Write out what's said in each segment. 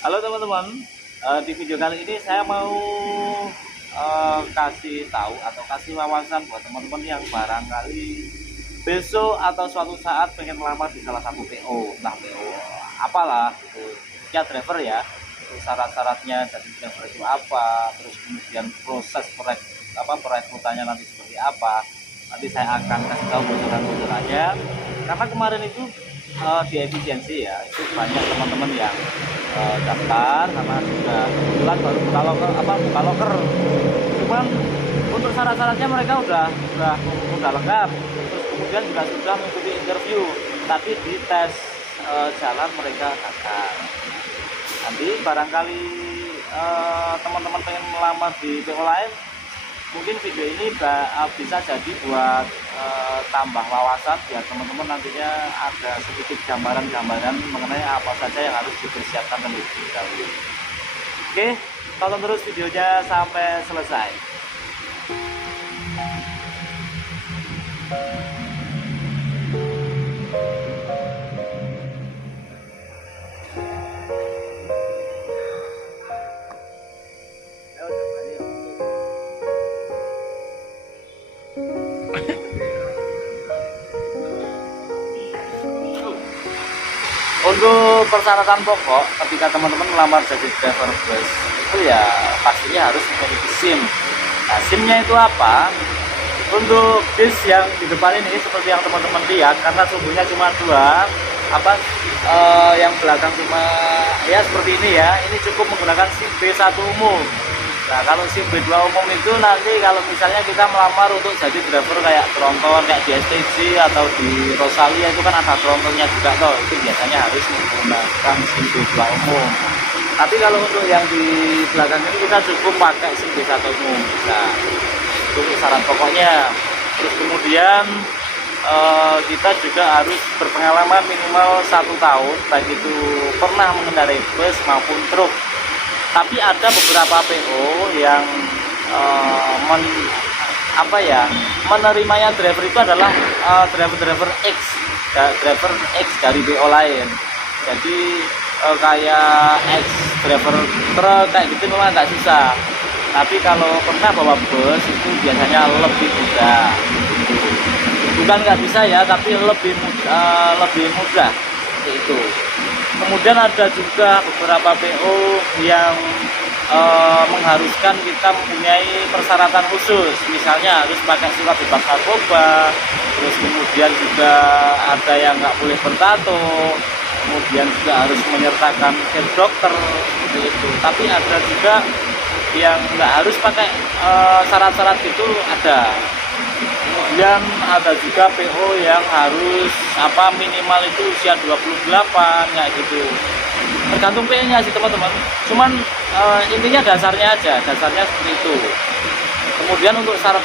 Halo teman-teman, di video kali ini saya mau kasih tahu atau kasih wawasan buat teman-teman yang barangkali besok atau suatu saat pengen melamar di salah satu PO, entah PO apalah gitu. Ya driver ya, terus syarat-syaratnya jadi driver itu apa, terus kemudian proses perekrutannya nanti seperti apa. Nanti saya akan kasih tahu bocoran-bocorannya. Karena kemarin itu di efisiensi ya, itu banyak teman-teman yang daftar karena juga kebetulan baru buka loker. Cuman untuk syarat-syaratnya mereka udah lengkap, terus kemudian juga sudah mengikuti interview, tapi di tes jalan mereka gagal. Nanti barangkali teman-teman pengen melamar di PO lain, mungkin video ini bisa jadi buat tambah wawasan biar teman-teman nantinya ada sedikit gambaran-gambaran mengenai apa saja yang harus dipersiapkan terlebih dahulu. Oke, tonton terus videonya sampai selesai. Untuk persyaratan pokok ketika teman-teman melamar jadi driver bus itu ya pastinya harus memiliki SIM. Nah, SIM-nya itu apa? Untuk bis yang di depan ini seperti yang teman-teman lihat, karena sumbunya cuma dua, yang belakang cuma ya seperti ini ya, ini cukup menggunakan SIM B1 umum. Nah, kalau SIM B2 umum itu nanti kalau misalnya kita melamar untuk jadi driver kayak tronton, kayak di STJ atau di Rosalia itu kan ada trontonnya juga toh, itu biasanya harus menggunakan SIM B2 umum. Tapi kalau untuk yang di belakang ini kita cukup pakai SIM B1 umum. Nah, itu syarat pokoknya. Terus kemudian kita juga harus berpengalaman minimal 1 tahun, baik itu pernah mengendarai bus maupun truk. Tapi ada beberapa PO yang menerimanya driver itu adalah driver X dari PO lain. Jadi kayak X driver truk kayak gitu memang nggak susah. Tapi kalau pernah bawa bus itu biasanya lebih mudah. Bukan nggak bisa ya, tapi lebih mudah seperti itu. Kemudian ada juga beberapa PO yang mengharuskan kita mempunyai persyaratan khusus, misalnya harus pakai surat bebas narkoba, terus kemudian juga ada yang nggak boleh bertato, kemudian juga harus menyertakan ke dokter seperti itu. Tapi ada juga yang nggak harus pakai syarat-syarat itu ada. Kemudian ada juga PO yang harus minimal itu usia 28 kayak gitu. Tergantung PO-nya sih teman-teman. Cuman intinya dasarnya seperti itu. Kemudian untuk syarat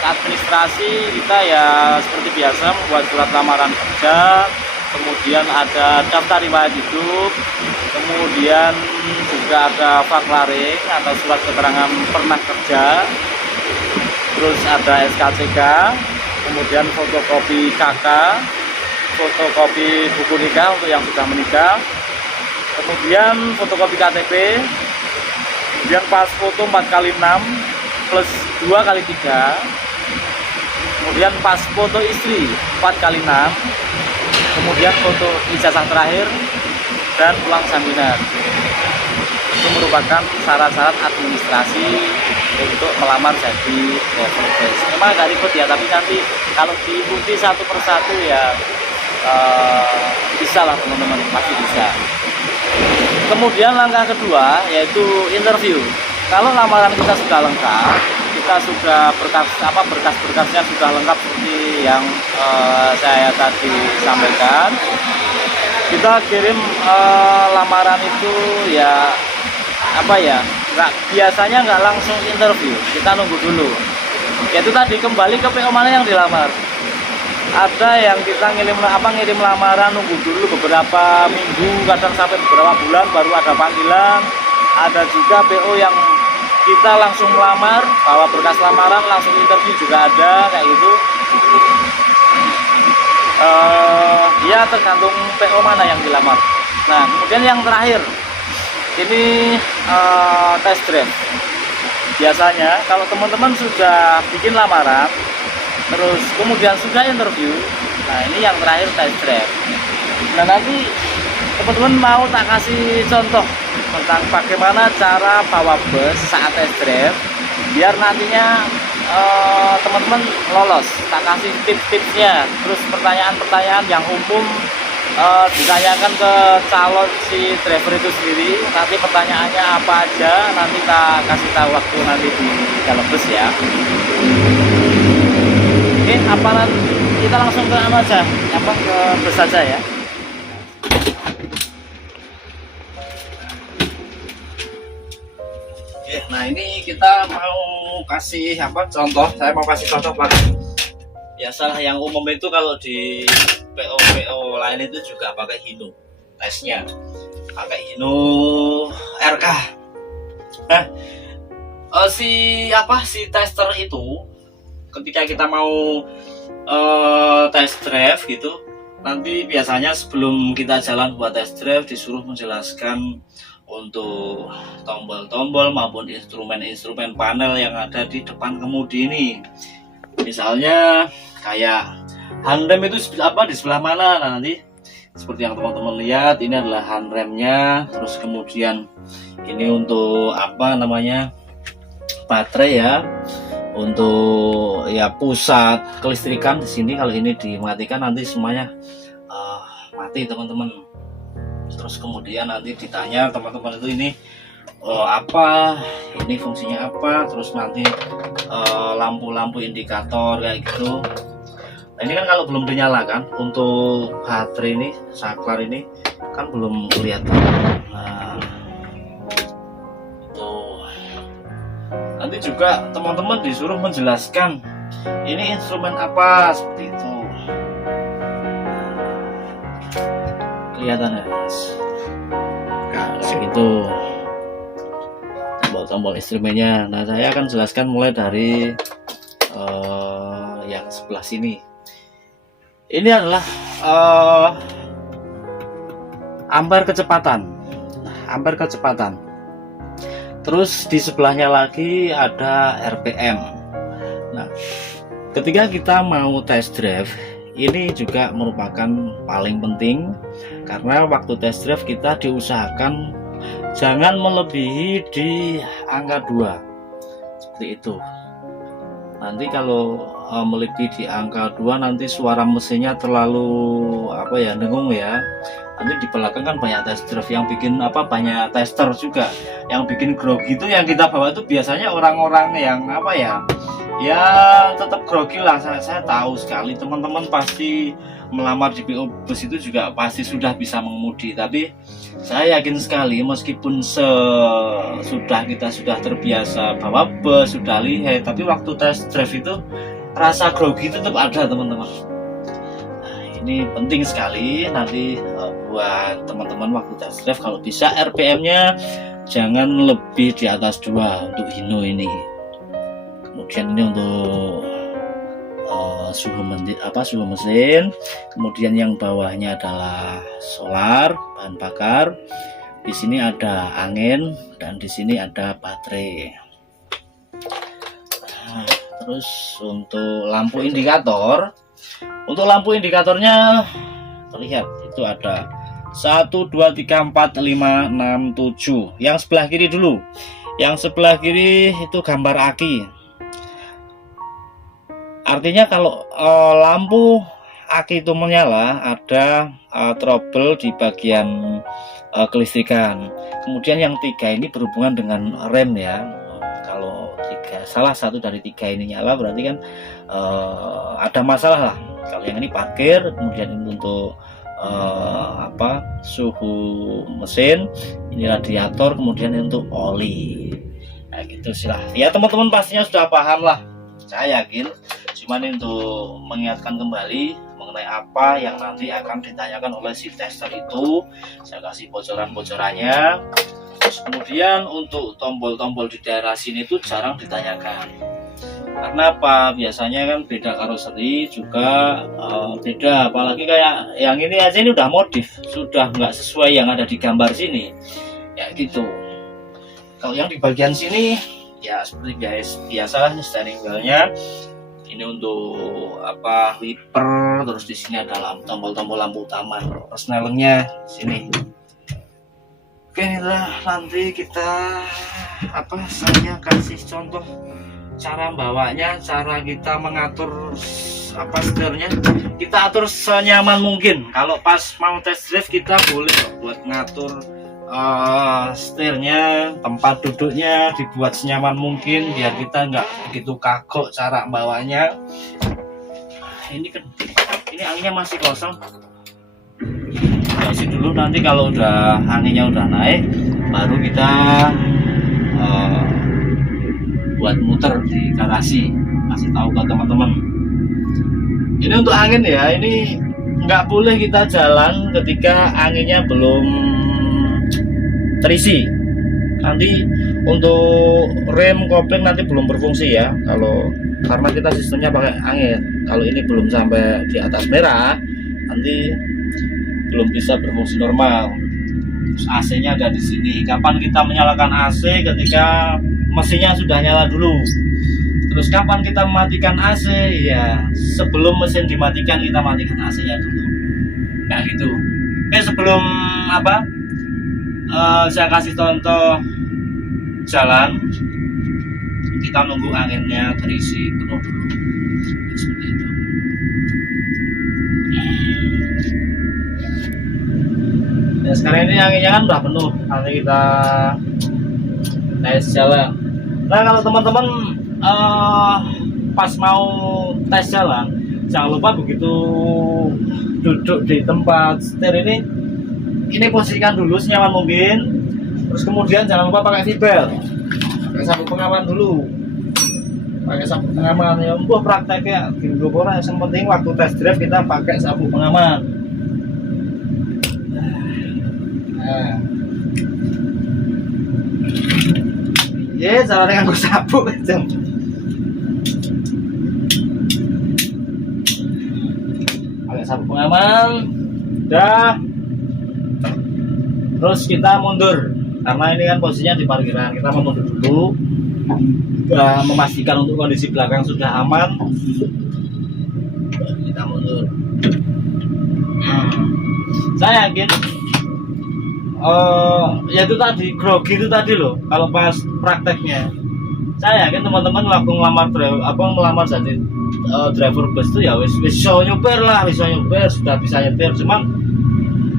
administrasi kita ya seperti biasa membuat surat lamaran kerja, kemudian ada daftar riwayat hidup, kemudian juga ada faklaring atau surat keterangan pernah kerja. Terus ada SKCK, kemudian fotokopi KK, fotokopi buku nikah untuk yang sudah menikah, kemudian fotokopi KTP, kemudian pas foto 4x6 plus 2x3, kemudian pas foto istri 4x6, kemudian foto ijazah terakhir, dan ulang jaminan. Itu merupakan syarat-syarat administrasi untuk melamar jadi driver bus. Memang agak ribet ya, tapi nanti kalau diikuti satu persatu ya bisa lah teman-teman, pasti bisa. Kemudian langkah kedua yaitu interview. Kalau lamaran kita sudah lengkap, kita sudah berkas-berkasnya sudah lengkap seperti yang saya tadi sampaikan, kita kirim lamaran itu ya biasanya nggak langsung interview, kita nunggu dulu. Yaitu tadi kembali ke PO mana yang dilamar. Ada yang kita ngirim lamaran nunggu dulu beberapa minggu, kadang sampai beberapa bulan baru ada panggilan. Ada juga PO yang kita langsung melamar, bawa berkas lamaran langsung interview juga ada kayak gitu. Ya tergantung PO mana yang dilamar. Nah, kemudian yang terakhir ini test drive. Biasanya kalau teman-teman sudah bikin lamaran terus kemudian sudah interview, nah ini yang terakhir test drive. Nah, nanti teman-teman mau tak kasih contoh tentang bagaimana cara bawa bus saat test drive biar nantinya teman-teman lolos. Tak kasih tips-tipsnya, terus pertanyaan-pertanyaan yang umum ditanyakan ke calon si driver itu sendiri. Nanti pertanyaannya apa aja nanti kita kasih tahu waktu nanti di dalam bus ya. Oke, apalan kita langsung ke aja, ke bus saja ya. Oke, nah ini kita mau kasih contoh. Saya mau kasih contoh pakai biasa yang umum itu kalau di PO lain itu juga pakai Hino tesnya, pakai Hino RK. Nah, si tester itu ketika kita mau test drive gitu, nanti biasanya sebelum kita jalan buat test drive disuruh menjelaskan untuk tombol-tombol maupun instrumen-instrumen panel yang ada di depan kemudi ini. Misalnya kayak handrem itu di sebelah mana. Nah, nanti seperti yang teman-teman lihat ini adalah handremnya, terus kemudian ini untuk baterai ya, untuk pusat kelistrikan di sini. Kalau ini dimatikan nanti semuanya mati teman-teman. Terus kemudian nanti ditanya teman-teman itu ini ini fungsinya apa, terus nanti lampu-lampu indikator kayak gitu. Nah, ini kan kalau belum dinyalakan untuk baterai ini, saklar ini kan belum kelihatan. Nah, itu nanti juga teman-teman disuruh menjelaskan ini instrumen apa, seperti itu. Kelihatan ya mas? Nah, segitu tombol-tombol instrumennya. Nah, saya akan jelaskan mulai dari yang sebelah sini. Ini adalah ampere kecepatan. Ampere kecepatan. Terus di sebelahnya lagi ada RPM. Nah, ketika kita mau test drive, ini juga merupakan paling penting karena waktu test drive kita diusahakan jangan melebihi di angka 2 seperti itu. Nanti kalau melebihi di angka 2 nanti suara mesinnya terlalu dengung ya. Nanti di belakang kan banyak test drive yang bikin banyak tester juga yang bikin grogi. Itu yang kita bawa itu biasanya orang-orang yang ya tetap grogi lah. Saya tahu sekali teman-teman pasti melamar di PO bus itu juga pasti sudah bisa mengemudi, tapi saya yakin sekali meskipun kita sudah terbiasa bawa bus, sudah lihai, tapi waktu test drive itu rasa grogi tetap ada teman-teman. Nah, ini penting sekali nanti buat teman-teman waktu test drive kalau bisa RPM-nya jangan lebih di atas 2 untuk Hino ini. Kemudian ini untuk suhu mesin. Kemudian yang bawahnya adalah solar, bahan bakar. Di sini ada angin dan di sini ada baterai. Nah, terus untuk lampu indikator, terlihat itu ada 1, 2, 3, 4, 5, 6, 7. Yang sebelah kiri dulu. Yang sebelah kiri itu gambar aki. Artinya kalau lampu aki itu menyala ada trouble di bagian kelistrikan. Kemudian yang 3 ini berhubungan dengan rem ya. Kalau salah satu dari 3 ini nyala berarti kan ada masalah lah. Kalau yang ini parkir, kemudian ini untuk suhu mesin, ini radiator, kemudian ini untuk oli. Nah gitu sih lah. Ya teman-teman pastinya sudah paham lah. Saya yakin. Cuman untuk mengingatkan kembali mengenai apa yang nanti akan ditanyakan oleh si tester itu, saya kasih bocoran-bocorannya. Terus kemudian untuk tombol-tombol di daerah sini itu jarang ditanyakan. Karena apa? Biasanya kan beda karoseri juga beda, apalagi kayak yang ini aja ini udah modif, sudah nggak sesuai yang ada di gambar sini ya gitu. Kalau yang di bagian sini ya seperti biasa steering wheelnya ini untuk apa, wiper, terus di sini ada tombol-tombol lampu utama, persnelingnya sini. Oke, inilah nanti kita saya kasih contoh cara bawanya, cara kita mengatur setirnya, kita atur senyaman mungkin. Kalau pas mau test drive kita boleh buat ngatur setirnya, tempat duduknya dibuat senyaman mungkin biar kita nggak begitu kagok cara bawanya. Ini anginnya masih kosong, kasih dulu, nanti kalau udah anginnya udah naik baru kita buat muter di garasi, kasih tahu ke teman-teman. Ini untuk angin ya, ini nggak boleh kita jalan ketika anginnya belum terisi. Nanti untuk rem kopling nanti belum berfungsi ya, karena kita sistemnya pakai angin. Kalau ini belum sampai di atas merah, nanti belum bisa berfungsi normal. Terus AC-nya ada di sini. Kapan kita menyalakan AC? Ketika mesinnya sudah nyala dulu. Terus kapan kita mematikan AC? Ya sebelum mesin dimatikan kita matikan AC-nya dulu. Kayak gitu. Oke, sebelum saya kasih contoh jalan, kita nunggu anginnya terisi penuh dulu. Seperti itu. Ya, sekarang ini anginnya kan udah penuh, nanti kita tes jalan. Nah, kalau teman-teman pas mau tes jalan, jangan lupa begitu duduk di tempat setir ini posisikan dulu senyaman mungkin. Terus kemudian jangan lupa pakai seatbelt, pakai sabuk pengaman dulu, pakai sabuk pengaman. Ya prakteknya gini ora, yang penting waktu test drive kita pakai sabuk pengaman. Nah, ya caranya nganggo sabuk aja. Pakai sabuk pengaman, udah. Terus kita mundur, karena ini kan posisinya di parkiran. Kita mundur dulu, memastikan untuk kondisi belakang sudah aman. Kita mundur. Saya yakin ya itu tadi grogi itu tadi loh, kalau pas prakteknya saya yakin teman-teman waktu melamar jadi driver bus itu ya wis bisa nyupir lah, sudah bisa nyetir. Cuman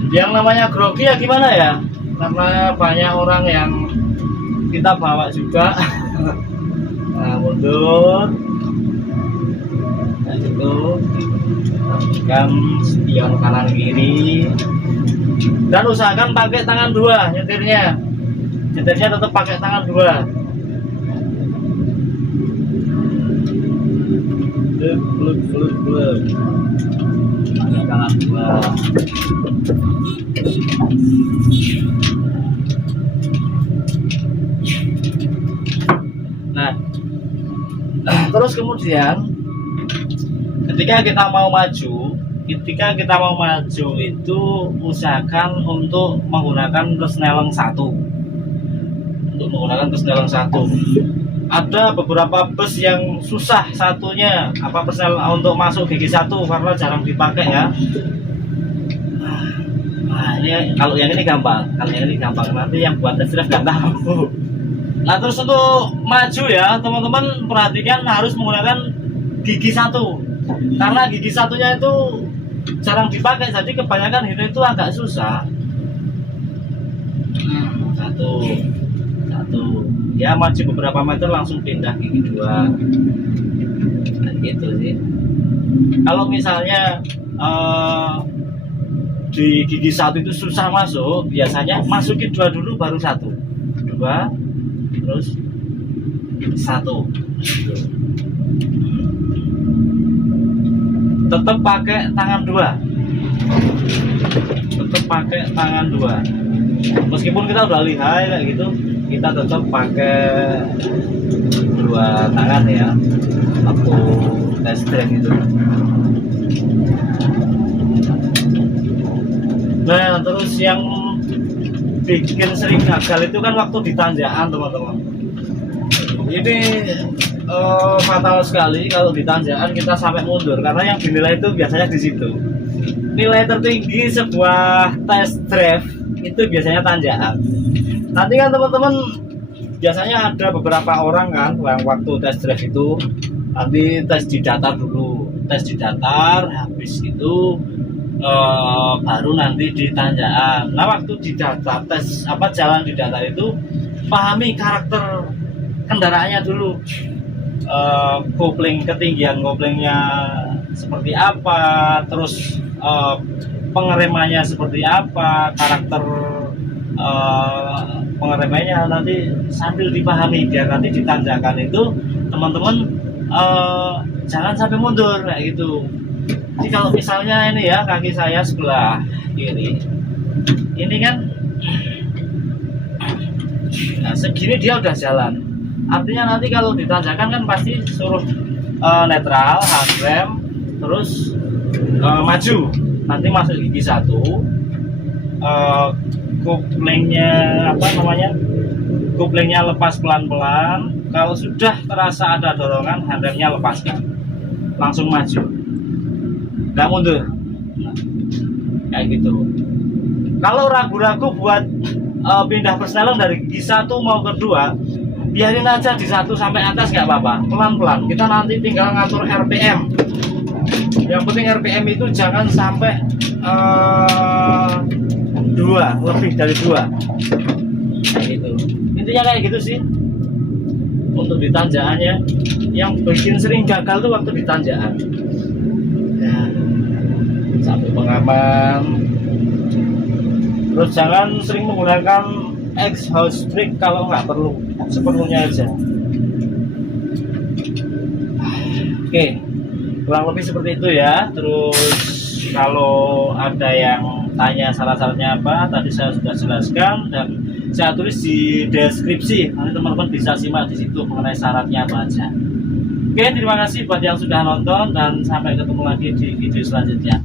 yang namanya grogi ya gimana ya, karena banyak orang yang kita bawa juga. Nah, mundur kayak gitu, kan spion kanan kiri, dan usahakan pakai tangan dua nyetirnya tetap pakai tangan dua. Pakai tangan dua. Nah, terus kemudian ketika kita mau maju itu usahakan untuk menggunakan persneleng 1. Ada beberapa bus yang susah satunya untuk masuk gigi 1 karena jarang dipakai ya. Nah, ini kalau yang ini gampang, nanti yang buat test drive nggak tahu. Nah, terus untuk maju ya teman-teman perhatikan harus menggunakan gigi 1, karena gigi satunya itu jarang dipakai, jadi kebanyakan ini itu agak susah. Satu ya, maju beberapa meter langsung pindah gigi 2. Nah, gitu sih. Kalau misalnya di gigi 1 itu susah masuk, biasanya masukin 2 dulu baru 1, 2 terus 1. Tetap pakai tangan 2. Meskipun kita udah lihai kayak gitu, kita tetap pakai 2 tangan ya. waktu test drive itu. Nah, terus yang bikin sering gagal itu kan waktu di tanjakan, teman-teman. Ini fatal sekali kalau di tanjakan kita sampai mundur, karena yang dinilai itu biasanya di situ. Nilai tertinggi sebuah test drive itu biasanya tanjakan. Nanti kan teman-teman, biasanya ada beberapa orang kan yang waktu test drive itu nanti tes di datar dulu, tes di datar, habis itu baru nanti di tanjakan. Nah, waktu di datar, tes jalan di datar itu pahami karakter kendaraannya dulu, kopling, ketinggian koplingnya seperti apa, terus pengeremannya seperti apa, karakter pengeremannya nanti sambil dipahami, biar nanti di tanjakan itu teman-teman jangan sampai mundur kayak gitu. Jadi kalau misalnya ini ya, kaki saya sebelah kiri ini kan, nah segini dia udah jalan, artinya nanti kalau ditanjakan kan pasti suruh netral, handrem, terus maju, nanti masuk gigi satu, koplingnya koplingnya lepas pelan-pelan. Kalau sudah terasa ada dorongan, handremnya lepaskan, langsung maju, nggak mundur. Nah, kayak gitu. Kalau ragu-ragu buat pindah persetelan dari gigi satu mau ke dua, biarin aja di satu sampai atas, nggak apa-apa, pelan-pelan. Kita nanti tinggal ngatur RPM. Yang penting RPM itu jangan sampai 2, lebih dari 2. Kayak gitu. Intinya kayak gitu sih untuk di tanjakannya. Yang bikin sering gagal tuh waktu di tanjakan. Ya, satu pengaman. Terus jangan sering menggunakan exhaust brake kalau nggak perlu, seperlunya aja. Oke, kurang lebih seperti itu ya. Terus kalau ada yang tanya syarat-syaratnya apa, tadi saya sudah jelaskan dan saya tulis di deskripsi. Nanti teman-teman bisa simak di situ mengenai syaratnya apa aja. Oke, terima kasih buat yang sudah nonton dan sampai ketemu lagi di video selanjutnya.